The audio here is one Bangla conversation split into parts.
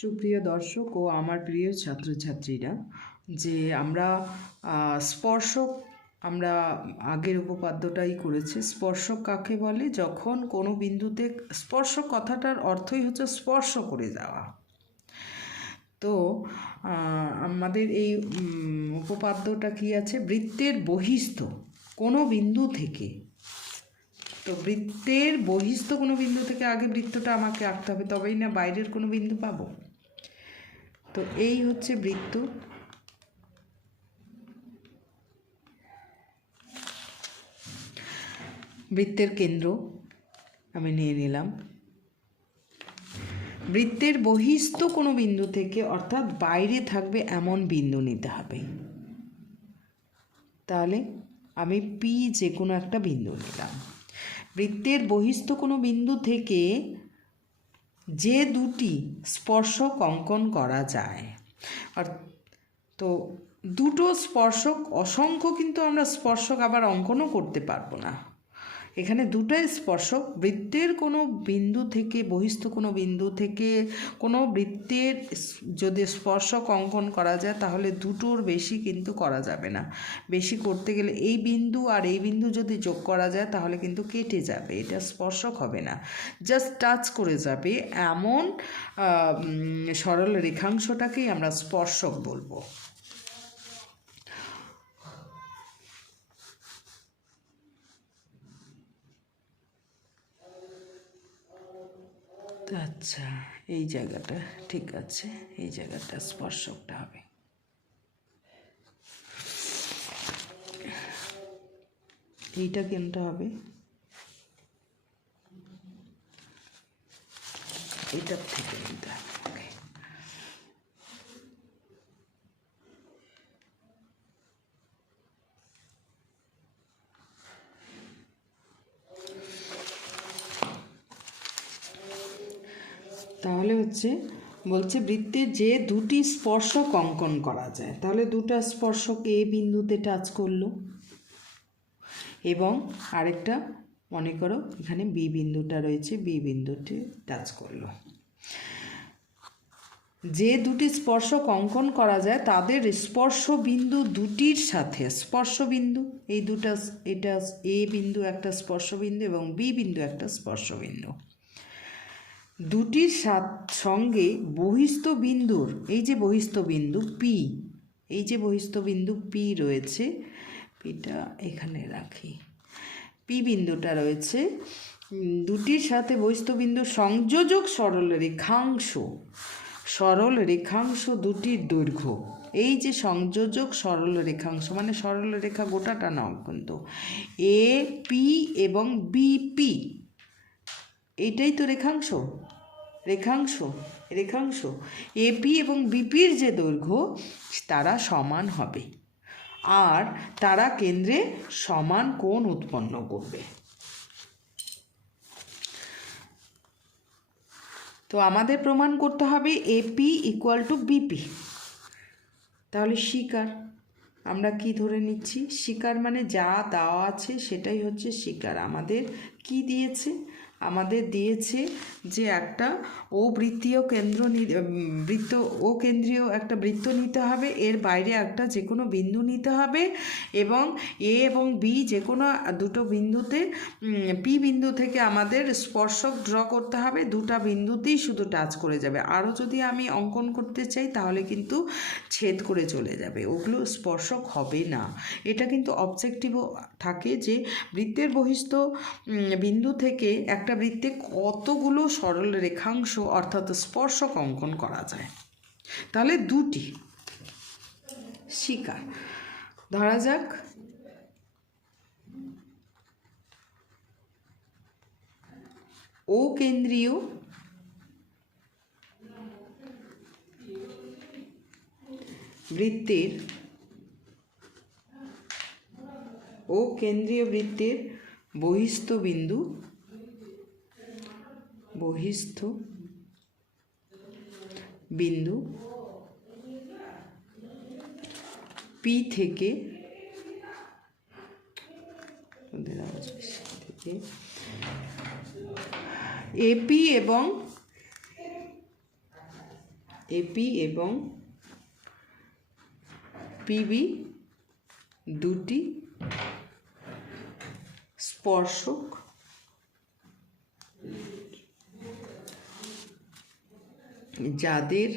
সুপ্রিয় দর্শক ও আমার প্রিয় ছাত্রছাত্রীরা, যে আমরা স্পর্শক আমরা আগের উপপাদ্যটাই করেছি। স্পর্শক কাকে বলে? যখন কোনো বিন্দুতে স্পর্শক কথাটার অর্থই হচ্ছে স্পর্শ করে যাওয়া। তো আমাদের এই উপপাদ্যটা কি আছে? বৃত্তের বহিস্থ কোনো বিন্দু থেকে, তো বৃত্তের বহিস্থ কোনো বিন্দু থেকে আগে বৃত্তটা আমাকে আঁকতে হবে, তবেই না বাইরের কোনো বিন্দু পাবো। তো এই হচ্ছে বৃত্ত। বৃত্তের কেন্দ্র আমি নিয়ে নিলাম। বৃত্তের বহিস্থ কোনো বিন্দু থেকে, অর্থাৎ বাইরে থাকবে এমন বিন্দু নিতে হবে। তাহলে আমি পি যে কোনো একটা বিন্দু নিলাম। বৃত্তের বহিস্থ কোনো বিন্দু থেকে যে দুটি স্পর্শক অঙ্কন করা যায়, আর তো দুটো স্পর্শক, অসংখ্য কিন্তু আমরা স্পর্শক আবার অঙ্কনও করতে পারবো না। এখানে দুটাই স্পর্শক। বৃত্তের কোনো বিন্দু থেকে, বহিস্থ কোনো বিন্দু থেকে কোনো বৃত্তের যদি স্পর্শক অঙ্কন করা যায়, তাহলে দুটোর বেশি কিন্তু করা যাবে না। বেশি করতে গেলে এই বিন্দু আর এই বিন্দু যদি যোগ করা যায় তাহলে কিন্তু কেটে যাবে, এটা স্পর্শক হবে না। জাস্ট টাচ করে যাবে এমন সরল রেখাংশটাকেই আমরা স্পর্শক বলবো। আচ্ছা, এই জায়গাটা ঠিক আছে, এই জায়গাটা স্পর্শকটা হবে। এইটা কেনটা হবে? এটার থেকে নিতে হবে। ওকে, তাহলে হচ্ছে বলছে বৃত্তের যে দুটি স্পর্শক অঙ্কন করা যায়, তাহলে দুটা স্পর্শক এ বিন্দুতে টাচ করলো এবং আরেকটা মনে করো এখানে বি বিন্দুটা রয়েছে, বি বিন্দুটি টাচ করলো। যে দুটি স্পর্শক অঙ্কন করা যায় তাদের স্পর্শ বিন্দু দুটির সাথে, স্পর্শ বিন্দু এই দুটা, এটা এ বিন্দু একটা স্পর্শ বিন্দু এবং বি বিন্দু একটা স্পর্শ বিন্দু, দুটির সঙ্গে বহিস্থ বিন্দুর, এই যে বহিস্থ বিন্দু পি, এই যে বহিস্থ বিন্দু পি রয়েছে, পিটা এখানে রাখি, পি বিন্দুটা রয়েছে, দুটির সাথে বহিস্থ বিন্দু সংযোজক সরল রেখাংশ, সরল রেখাংশ দুটির দৈর্ঘ্য, এই যে সংযোজক সরল রেখাংশ মানে সরল রেখা গোটাটা নাও কিন্তু, এ পি এবং বিপি, এইটাই তো রেখাংশ, রেখাংশ রেখাংশ এপি এবং বিপির যে দৈর্ঘ্য তারা সমান হবে, আর তারা কেন্দ্রে সমান কোণ উৎপন্ন করবে। তো আমাদের প্রমাণ করতে হবে এপি ইকুয়াল টু বিপি। তাহলে শিকার আমরা কি ধরে নিচ্ছি? শিকার মানে যা দেওয়া আছে সেটাই হচ্ছে শিকার। আমাদের কি দিয়েছে? আমাদের দিয়েছে যে একটা অবৃত্তীয় কেন্দ্র, বৃত্ত ও কেন্দ্রীয় একটা বৃত্ত নিতে হবে, এর বাইরে একটা যে কোনো বিন্দু নিতে হবে এবং এ এবং বি যে কোনো দুটো বিন্দুতে, পি বিন্দু থেকে আমাদের স্পর্শক ড্র করতে হবে, দুটা বিন্দুতেই শুধু টাচ করে যাবে। আরও যদি আমি অঙ্কন করতে চাই তাহলে কিন্তু ছেদ করে চলে যাবে, ওগুলো স্পর্শক হবে না। এটা কিন্তু অবজেক্টিভও থাকে যে বৃত্তের বহিস্থ বিন্দু থেকে একটা বৃত্তে কতগুলো সরল রেখাংশ অর্থাৎ স্পর্শক অঙ্কন করা যায়। তাহলে দুটি শিকার ধরা যাক। ও কেন্দ্রীয় বৃত্তের, ও কেন্দ্রীয় বৃত্তের বহিস্থ বিন্দু, বহিস্থ বিন্দু পি থেকে এপি এবং এপি এবং পিবি দুটি স্পর্শক যাদের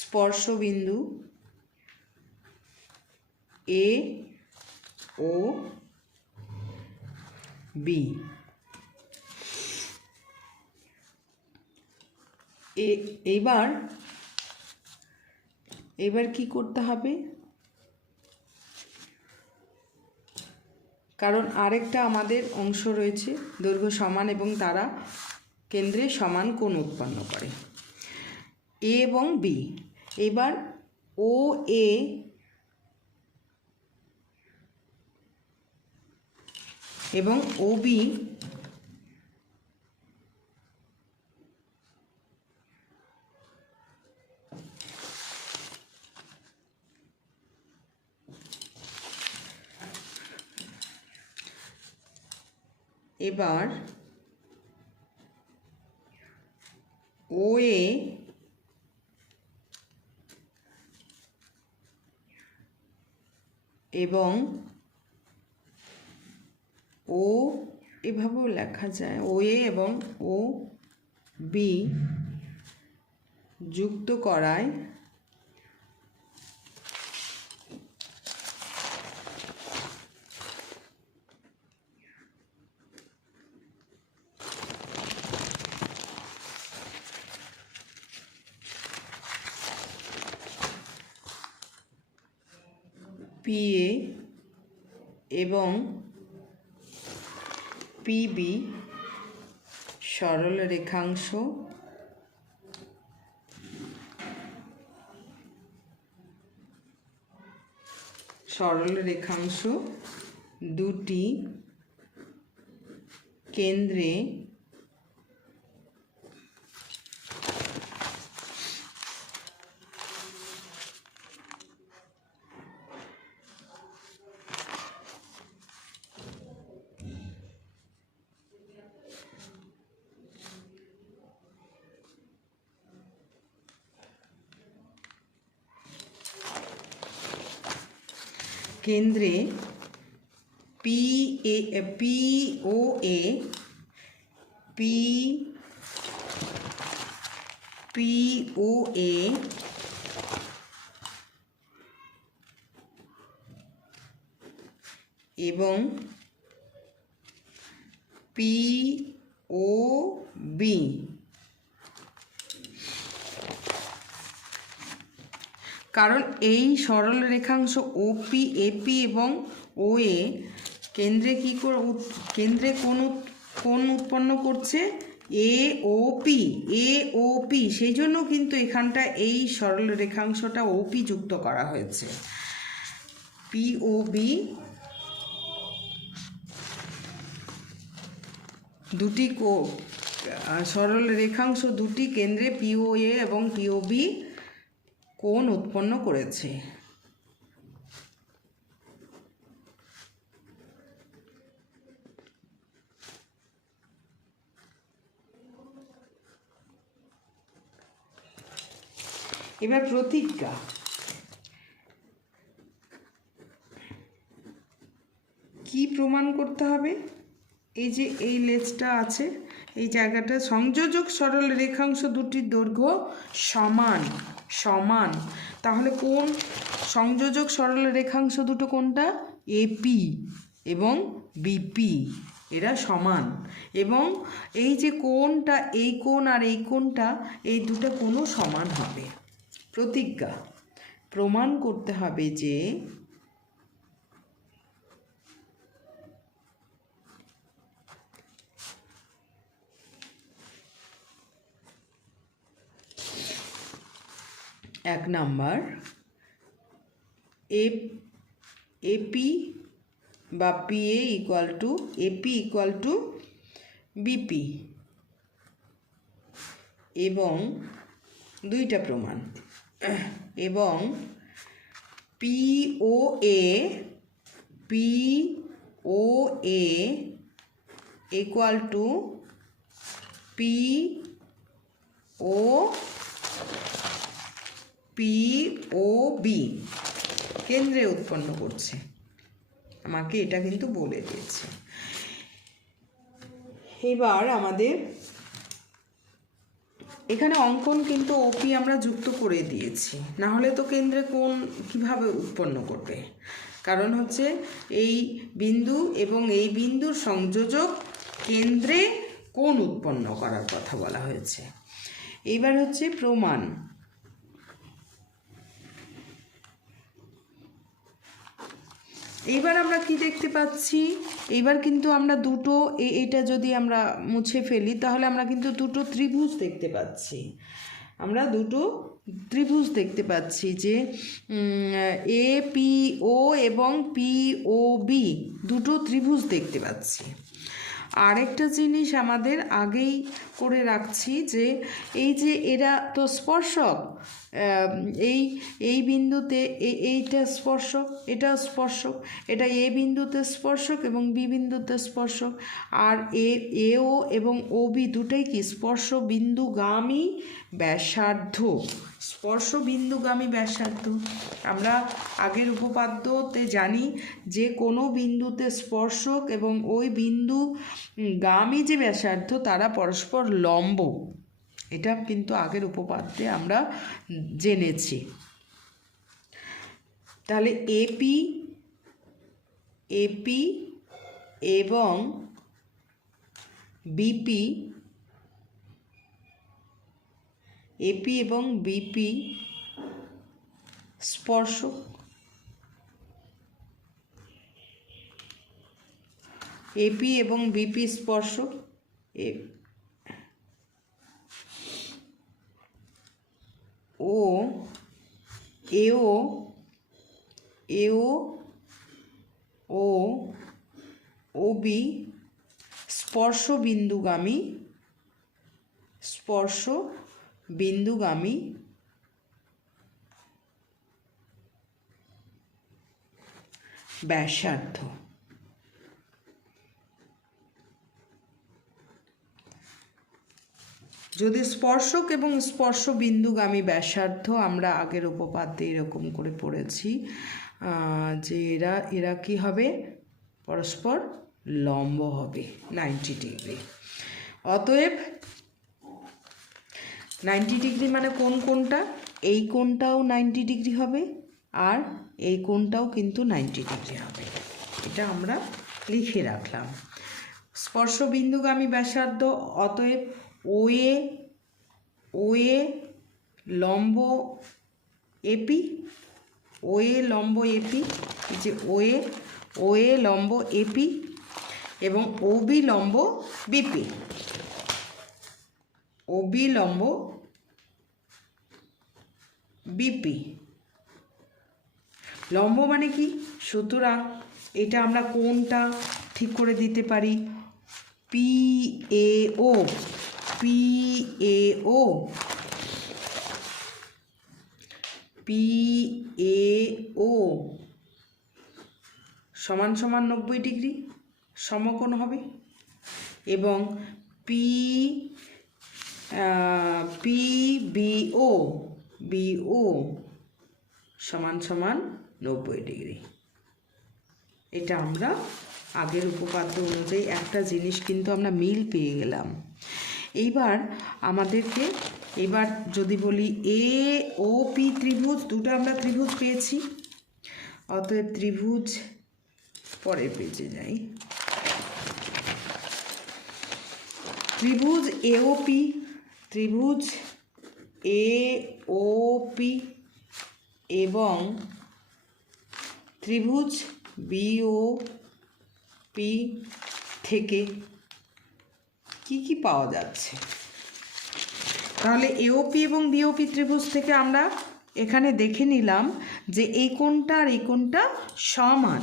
স্পর্শবিন্দু এ ও বি। এবার কি করতে হবে, কারণ আরেকটা আমাদের অংশ রয়েছে, দৈর্ঘ্য সমান এবং তারা কেন্দ্রে সমান কোণ উৎপন্ন করে, এ এবং বি। এবার ও এ এবং ও বি এবার ও এ এবং ও, এভাবেও লেখা যায়, ও এ এবং ও বি যুক্ত করায় পিএ এবং পিবি সরল রেখাংশ দুটি কেন্দ্রে পি ও এ পি ও এ এবং পি ও বি কারণ এই সরল রেখাংশ ওপি এপি এবং ও এ কেন্দ্রে কেন্দ্রে কোণ উৎপন্ন করছে এ ও পি, সেই জন্য কিন্তু এখানটা এই সরল রেখাংশটা ওপি যুক্ত করা হয়েছে। পি ও বি দুটি সরল রেখাংশ দুটি কেন্দ্রে পিও এ এবং পিও বি কোণ উৎপন্ন করেছে। এবার প্রতিজ্ঞা। কি প্রমাণ করতে হবে? এই যে এই লেজটা আছে, এই জায়গাটা সংযোজক সরল রেখাংশ দুটির দৈর্ঘ্য সমান। তাহলে কোন সংযোজক সরল রেখাংশ দুটো কোনটা? এপি এবং বিপি, এরা সমান। এবং এই যে কোণটা, এই কোণ আর এই কোণটা, এই দুটো কোণও সমান হবে। প্রতিজ্ঞা, প্রমাণ করতে হবে যে এক নাম্বার, এপি বা PA equal to AP equal to BP, এবং দুইটা প্রমাণ, এবং পিও এ ইকুয়াল টু পি ও বি কেন্দ্রে উৎপন্ন করছে। আমাকে এটা কিন্তু বলে দিয়েছে। এবার আমাদের এখানে অঙ্কন কিন্তু ওপি আমরা যুক্ত করে দিয়েছি, না হলে তো কেন্দ্রে কোণ কিভাবে উৎপন্ন করবে? কারণ হচ্ছে এই বিন্দু এবং এই বিন্দুর সংযোজক কেন্দ্রে কোণ উৎপন্ন করার কথা বলা হয়েছে। এইবার হচ্ছে প্রমাণ। এইবার আমরা কি দেখতে পাচ্ছি? এইবার কিন্তু আমরা দুটো এটা যদি আমরা মুছে ফেলি তাহলে আমরা কিন্তু দুটো ত্রিভুজ দেখতে পাচ্ছি। আমরা দুটো ত্রিভুজ দেখতে পাচ্ছি যে এ পি ও এবং পি ও বি দুটো ত্রিভুজ দেখতে পাচ্ছি। আরেকটা জিনিস আমাদের আগেই করে রাখছি যে এই যে এরা তো স্পর্শক, এই বিন্দুতে এইটা স্পর্শক, এটা স্পর্শক, এটা এ বিন্দুতে স্পর্শক এবং বি বিন্দুতে স্পর্শক। আর এও এবং ও বি দুটাই কি স্পর্শ বিন্দুগামী ব্যাসার্ধ, স্পর্শ বিন্দুগামী ব্যাসার্ধ। আমরা আগের উপপাদ্যতে জানি যে কোনো বিন্দুতে স্পর্শক এবং ওই বিন্দু গামী যে ব্যাসার্ধ তারা পরস্পর লম্ব। এটা কিন্তু আগের উপপাদ্যে আমরা জেনেছি। তাহলে এপি এবং বিপি, এপি এবং বিপি স্পর্শক। এপি এবং বিপি স্পর্শক। ও বি স্পর্শ বিন্দুগামী ব্যাসার্ধ। যদি স্পর্শক এবং স্পর্শ বিন্দুগামী ব্যাসার্ধ আমরা আগের উপপাদ্যে এরকম করে পড়েছি যে এরা কি হবে? পরস্পর লম্ব হবে 90 ডিগ্রি। অতএব 90 ডিগ্রি মানে কোনটা? এই কোণটাও 90 ডিগ্রি হবে আর এই কোণটাও কিন্তু 90 ডিগ্রি হবে। এটা আমরা লিখে রাখলাম। স্পর্শ বিন্দুগামী ব্যাসার্ধ, অতএব ওএ লম্ব এপি, লম্ব এপি, যে ওএ লম্ব এপি এবং ওবি লম্ব বিপি, লম্ব বিপি। লম্ব মানে কি? সুতরাং এটা আমরা কোনটা ঠিক করে দিতে পারি? পিএও সমান 90 ডিগ্রি সমকোণ হবে এবং বিও সমান 90 ডিগ্রি। এটা আমরা আগের উপপাদ্য অনুযায়ী একটা জিনিস কিন্তু আমরা মিল পেয়ে গেলাম। এইবার আমাদেরকে যদি বলি এ ও পি ত্রিভুজ, দুটো আমরা ত্রিভুজ পেয়েছি। অতএব ত্রিভুজ, পরের পেজে যাই, ত্রিভুজ এওপি এবং ত্রিভুজ বিওপি থেকে কি পাওয়া যাচ্ছে? তাহলে এওপি এবং বিওপি ত্রিভুজ থেকে আমরা এখানে দেখে নিলাম যে এই কোণটা আর এই কোণটা সমান।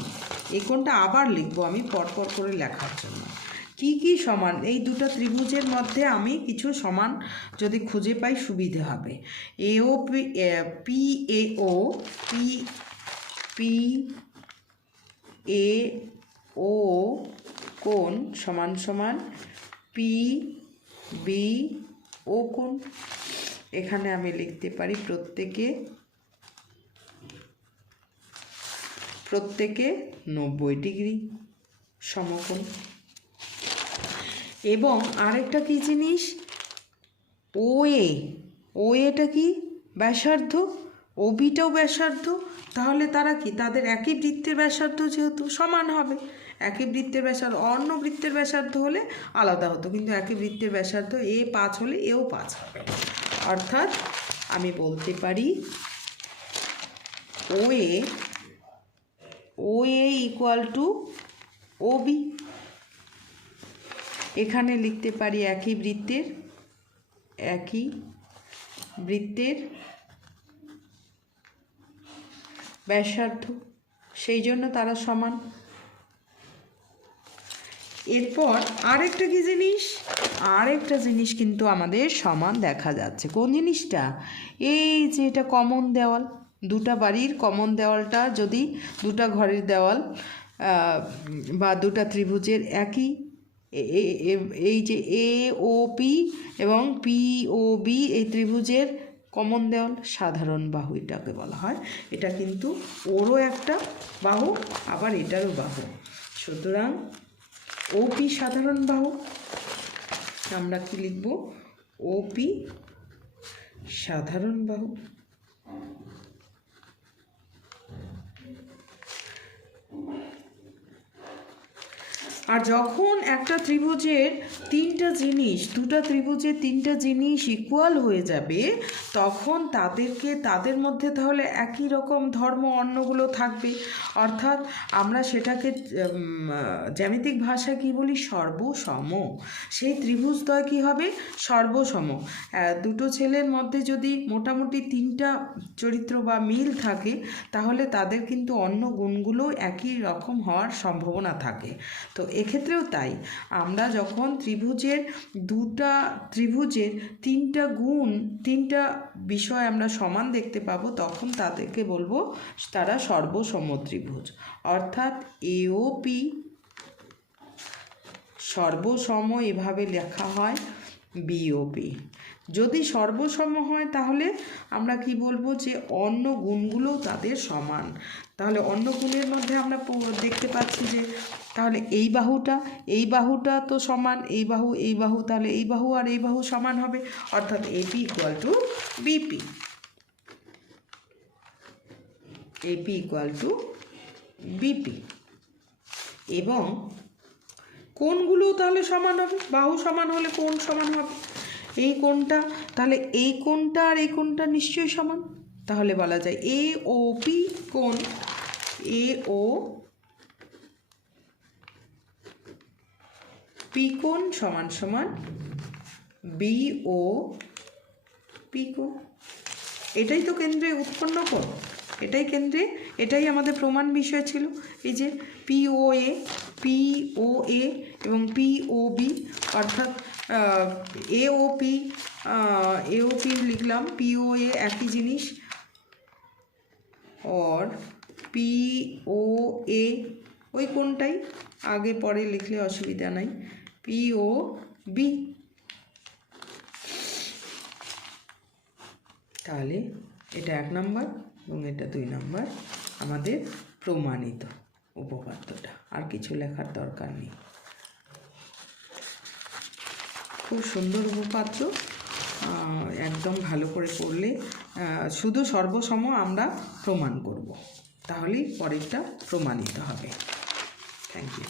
এই কোণটা আবার লিখবো আমি পরপর করে লেখার জন্য। কি সমান? এই দুটো ত্রিভুজের মধ্যে আমি কিছু সমান যদি খুঁজে পাই সুবিধে হবে। এওপি পিএও কোণ সমান সমান পি বি ও কোণ। এখানে আমি লিখতে পারি প্রত্যেকে 90 ডিগ্রি সমকোণ। এবং আরেকটা কি জিনিস, ও এটা কি ব্যাসার্ধ, ও বিটাও ব্যাসার্ধ, তাহলে তারা কি তাদের একই বৃত্তের ব্যাসার্ধ যেহেতু সমান হবে। একই বৃত্তের ব্যাসার্ধ, অন্য বৃত্তের ব্যাসার্ধ হলে আলাদা হতো, কিন্তু একই বৃত্তের ব্যাসার্ধ এ 5 হলে এও 5 হবে। অর্থাৎ আমি বলতে পারি ও এ ইকুয়াল টু ও বি। এখানে লিখতে পারি একই বৃত্তের ব্যাসার্ধ, সেই জন্য তারা সমান। এরপর আরেকটা জিনিস কিন্তু আমাদের সমান দেখা যাচ্ছে। কোন জিনিসটা? এই যে এটা কমন দেওয়াল, দুটা বাড়ির কমন দেওয়ালটা যদি দুটা ঘরের দেওয়াল বা দুটা ত্রিভুজের একই, এই যে এ ও পি এবং পি ও বি এই ত্রিভুজের কমন দেওয়াল, সাধারণ বাহু এটাকে বলা হয়। এটা কিন্তু ওরও একটা বাহু, আবার এটারও বাহু। সুতরাং ওপি সাধারণ বাহু, আমরা কি লিখব? ওপি সাধারণ বাহু। আর যখন একটা ত্রিভুজের দুটা ত্রিভুজের তিনটা জিনিস ইকুয়াল হয়ে যাবে, তখন তাদের মধ্যে তাহলে একই রকম ধর্ম অন্যগুলো থাকবে। অর্থাৎ আমরা সেটাকে জ্যামিতিক ভাষায় কি বলি? সর্বসম। সেই ত্রিভুজদ্বয় কি হবে? সর্বসম। দুটো ছেলের মধ্যে যদি মোটামুটি 3টা চরিত্র বা মিল থাকে, তাহলে তাদের কিন্তু অন্য গুণগুলো একই রকম হওয়ার সম্ভাবনা থাকে। তো এক্ষেত্রেও তাই, আমরা যখন ত্রিভুজের 3টা বিষয় আমরা সমান দেখতে পাবো, তখন তাদেরকে বলবো তারা সর্বসম ত্রিভুজ। অর্থাৎ এওপি সর্বসম এভাবে লেখা হয়, বিওপি যদি সর্বসম হয় তাহলে আমরা কি বলবো? যে অন্য গুণগুলোও তাদের সমান। তাহলে অন্য গুণের মধ্যে আমরা দেখতে পাচ্ছি যে তাহলে এই বাহুটা তো সমান, এই বাহু, তাহলে এই বাহু আর এই বাহু সমান হবে। অর্থাৎ AP equal to BP, AP equal to BP. এবং কোণগুলো তাহলে সমান হবে, বাহু সমান হলে কোণ সমান হবে। এই কোণটা, তাহলে এই কোণটা আর এই কোণটা নিশ্চয়ই সমান। তাহলে বলা যায় এ ও পি কোণ, এ ও পি কোণ সমান সমান বি ও পি কোণ। এটাই তো কেন্দ্রে উৎপন্ন কোণ, এটাই আমাদের প্রমাণ বিষয় ছিল। এই যে পি ও এ এবং পি ও বি, অর্থাৎ এ ও পি লিখলাম, পি ও এ একই জিনিস, और পি ও এ ওই কোনটাই, আগে পরে লিখলে অসুবিধা নাই, পি ও বি। তাহলে এটা 1 নম্বর এবং এটা 2 নম্বর আমাদের প্রমাণিত উপপাদ্যটা, আর কিছু লেখার দরকার নেই। খুব সুন্দর উপপাদ্য, একদম ভালো করে পড়লে শুধু সর্বসম আমরা প্রমাণ করব, তাহলেই পরেরটা প্রমাণিত হবে। Thank you.